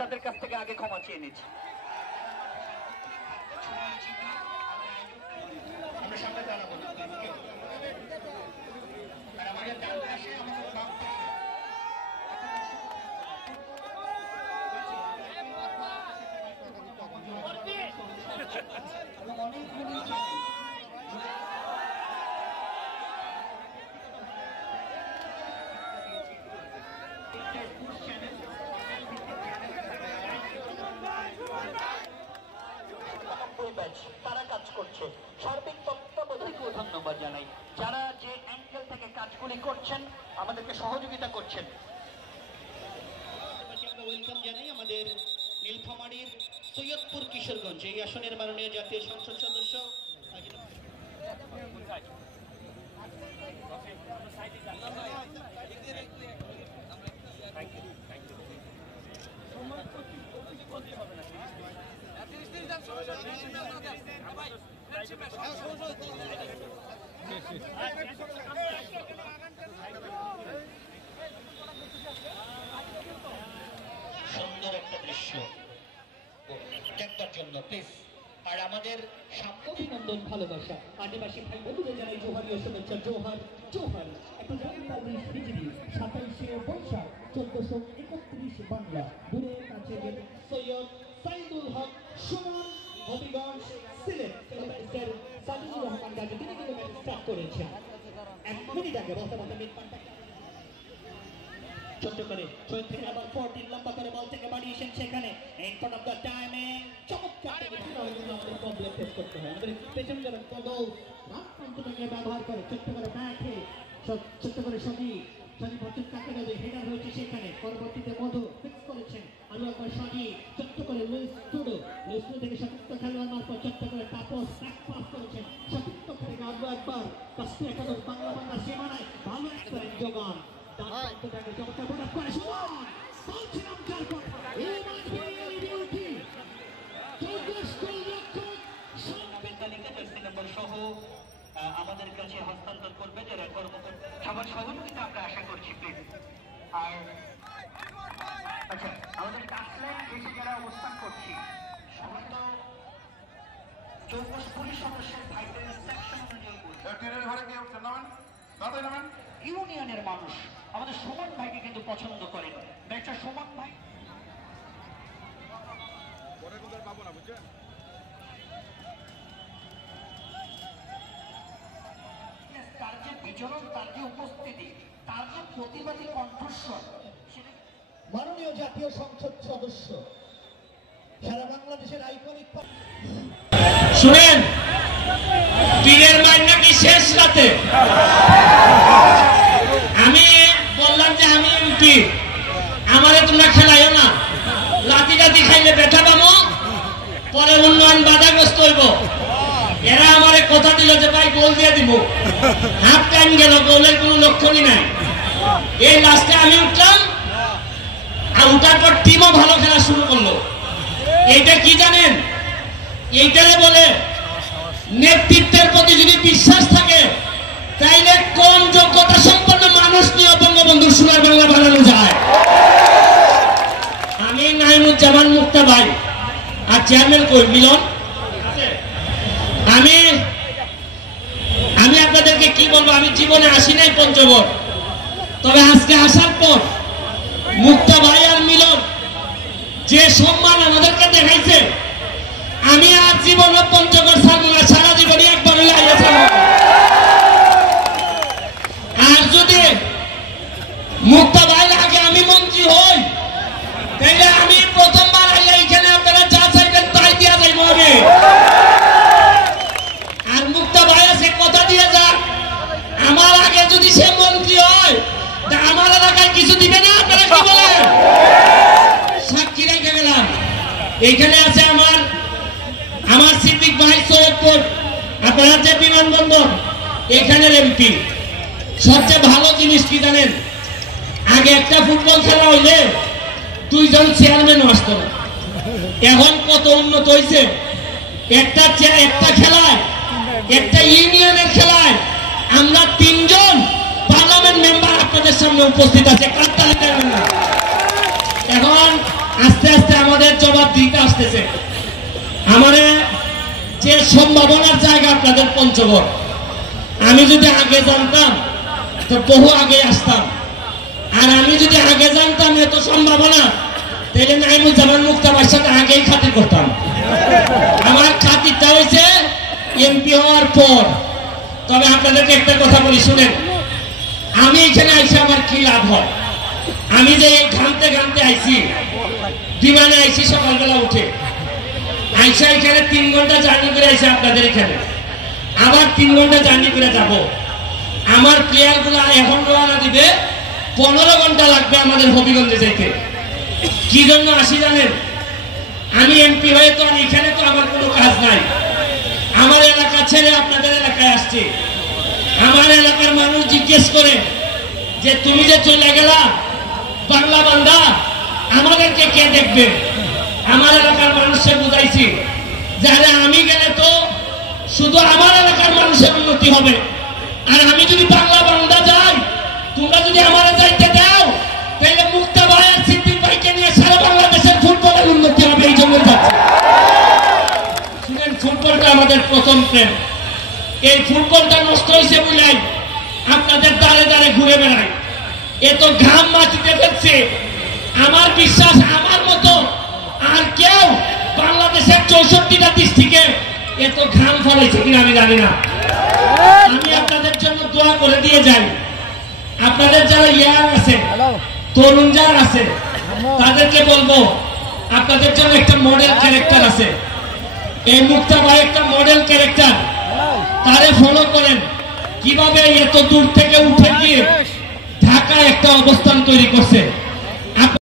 তাদের কাছ থেকে আগে ক্ষমা চেয়ে নিচ্ছি। আমরা সামনে দাঁড়াবো আর আমাদের ডান পাশে আমাদের বাম তারা কাজ করছে, সার্বিক তত্ত্বাবধায়কেও ধন্যবাদ জানাই যারা যে অ্যাঙ্গেল থেকে কাজগুলি করছেন, আমাদেরকে সহযোগিতা করছেন। ওয়েলকাম জানাই আমাদের নীলফামারীর সৈয়দপুর কিশোরগঞ্জ এই আসনের মাননীয় জাতীয় সংসদ সদস্য সুন্দর একটা দৃশ্য দেখবার জন্য প্লিজ। আর আমাদের অভিনন্দন, ভালোবাসা আদিবাসী ভাই বন্ধুদের জানাই জোহারীয় শুভেচ্ছা। জোহার জোহার। একটা জায়গা বিজিবি 27শে বৈশাখ 1431 বাংলা। দূরে কাছে সৈয়দ সাইদুল হক সুমন হবিগঞ্জ সিলেট মিস্টার সাইদুল রহমান গাজী তিনি কিন্তু ম্যাচ স্টার্ট করেছেন 1 মিনিট আগে। বর্তমানে ছোট্ট করে শহীদ থেকে আবার 14 লম্বা করে বল থেকে বাড়িয়েছেন সেখানে in front of the timing চমৎকার আমাদের প্রবলেম ফেস করতে হয়। আমাদের পেছন যারা বল রাত প্রান্তটাকে ব্যবহার করে ছোট্ট করে ব্যাটে ছোট্ট করে সবই ভর্তির কাকে যাবে হেডার হয়েছে সেখানে। পরবর্তীতে মধু ফিক্স করেছেন আলু একবার সবই ছোট্ট করে লুইস টুডো থেকে সতীর্থ খেলোয়াড় মারফত ছোট্ট করে তাপস ব্যাক পাস করেছেন সতীর্থ থেকে আলু একবার কাস্তি একাদশ বাংলা সীমানায় ভালো একটা যোগান আমাদের কাছে হস্তান্তর করবে যারা সবার সহযোগিতা আমরা আশা করছি প্লিজ। আর আচ্ছা, আমাদের টাচলাইন এসে যারা অবস্থান করছি সমস্ত চৌকশ পুলিশ সদস্যের ভাইদের ইনস্ট্রাকশন অনুযায়ী ইউনিয়নের মানুষ আমাদের সুমন ভাইকে কিন্তু পছন্দ করেন। ব্যাটার সুমন ভাই তার যে বিচরণ, তার যে উপস্থিতি, তার যে প্রতিবাদী কণ্ঠস্বর, মাননীয় জাতীয় সংসদ সদস্য সারা বাংলাদেশের আইকনিক। শুনেন, পীরের মার নাকি শেষ রাতে আমি বললাম যে আমি এমপি, আমারে তোমরা খেলাইও না, লাতি লাতি খাইলে ব্যথা পাবো, পরে উন্নয়ন বাধাগ্রস্ত হইব। এরা আমারে কথা দিল যে ভাই গোল দিয়ে দিব, হাফ টাইম গেল, গোলের কোনো লক্ষণই নাই। এই লাস্টে আমি উঠলাম, আর উঠার পর টিমও ভালো খেলা শুরু করলো। এইটা কি জানেন? এইটারে বলে নেতৃত্বের প্রতি যদি বিশ্বাস থাকে তাইলে কম যোগ্যতা সম্পন্ন মানুষ নিয়ে বঙ্গবন্ধুর সোনার বাংলা বানানো যায়। আমি নাইমুজ্জামান মুক্তা ভাই আর চেয়ারম্যান কই মিলন, আমি আপনাদেরকে কি বলবো, আমি জীবনে আসি নাই পঞ্চগড়, তবে আজকে আসার পর মুক্তা ভাই আর মিলন যে সম্মান আমাদেরকে দেখাইছে, আমি আর জীবনে পঞ্চগড় ছাড়বো না, সারা জীবনে একবার হলে আইয়া ছাড়বো। আর যদি মুক্তা ভাইয়ের আগে আমি মন্ত্রী হই তাইলে আমি প্রথমবার আইয়া এখানে আপনারা যা চাইবেন তাই দিয়া যাইব আমি। আর মুক্তা ভাই আছে কথা দিয়ে যা, আমার আগে যদি সে মন্ত্রী হয় তা আমার এলাকায় কিছু দিবে না। আপনারা কি বলেন? সাক্ষী রেখে গেলাম। এইখানে আছে আমার সিদ্দিক ভাই সৈয়দপুর, আপনারা যে বিমানবন্দর এখানের এমপি। সবচেয়ে ভালো জিনিস কি জানেন? আগে একটা ফুটবল খেলা হইলে 2 জন চেয়ারম্যান আসতো না, এখন কত উন্নত হয়েছে। একটা খেলায়, একটা ইউনিয়নের খেলায় আমরা 3 জন পার্লামেন্ট মেম্বার আপনাদের সামনে উপস্থিত আছে। এখন আস্তে আস্তে আমাদের জবাব দিতে আসতেছে। আমাদের যে সম্ভাবনার জায়গা আপনাদের পঞ্চগড়, আমি যদি আগে জানতাম তো বহু আগে আসতাম। আর আমি যদি আগে জানতাম এত সম্ভাবনা, তাহলে নাইমুজ্জামান মুক্তাবার সাথে আগেই খাতির করতাম। আমার খাতিরটা হয়েছে এমপি হওয়ার পর। তবে আপনাদেরকে একটা কথা বলি, শুনেন, আমি এখানে আইসি আমার কি লাভ হয়? আমি যে ঘামতে ঘামতে আইসি, বিমানে আইসি সকালবেলা উঠে, আইসা এখানে 3 ঘন্টা জার্নি করে আইসি আপনাদের এখানে, আবার 3 ঘন্টা জার্নি করে যাব। আমার প্লেয়ার গুলা এখন রওনা দিবে, 15 ঘন্টা লাগবে আমাদের হবিগঞ্জে যেতে। কি জন্য আসি জানেন? আমি এমপি হয়ে তো এখানে তো আমার কোনো কাজ নাই। আমার এলাকা ছেড়ে আপনাদের এলাকায় আসছি। আমার এলাকার মানুষ জিজ্ঞেস করে যে তুমি যে চলে গেলা বাংলা বান্দা, আমাদেরকে কে দেখবে? আমার এলাকার মানুষকে বুঝাইছি যে আরে আমি গেলে তো শুধু আমার এলাকার মানুষের উন্নতি হবে, আর আমি যদি বাংলা বান্দা যাই, তোমরা যদি আমার যাইতে দাও, তাহলে মুক্তা ভাই আর সিদ্দিক ভাইকে নিয়ে সারা বাংলাদেশের ফুটবলের উন্নতি হবে। এই জন্য যাচ্ছে। শুনেন, ফুটবলটা আমাদের প্রথম প্রেম। এই ফুটবলটা নষ্ট হয়েছে বলেই আপনাদের দ্বারে দ্বারে ঘুরে বেড়ায়, এত ঘাম মাটিতে ফেলছে। আমার বিশ্বাস আমার মতো আর কেউ বাংলাদেশের 64টা ডিস্ট্রিক্টে এত ঘাম ফলাইছে কিনা আমি জানি না। আমি আপনাদের জন্য দোয়া করে দিয়ে যাই। আপনাদের যারা ইয়ার আছে, তরুণ যারা আছে, তাদেরকে বলবো আপনাদের জন্য একটা মডেল ক্যারেক্টার আছে। এই মুক্তা ভাই একটা মডেল ক্যারেক্টার, তারে ফলো করেন। কিভাবে এত দূর থেকে উঠে গিয়ে ঢাকায় একটা অবস্থান তৈরি করছে।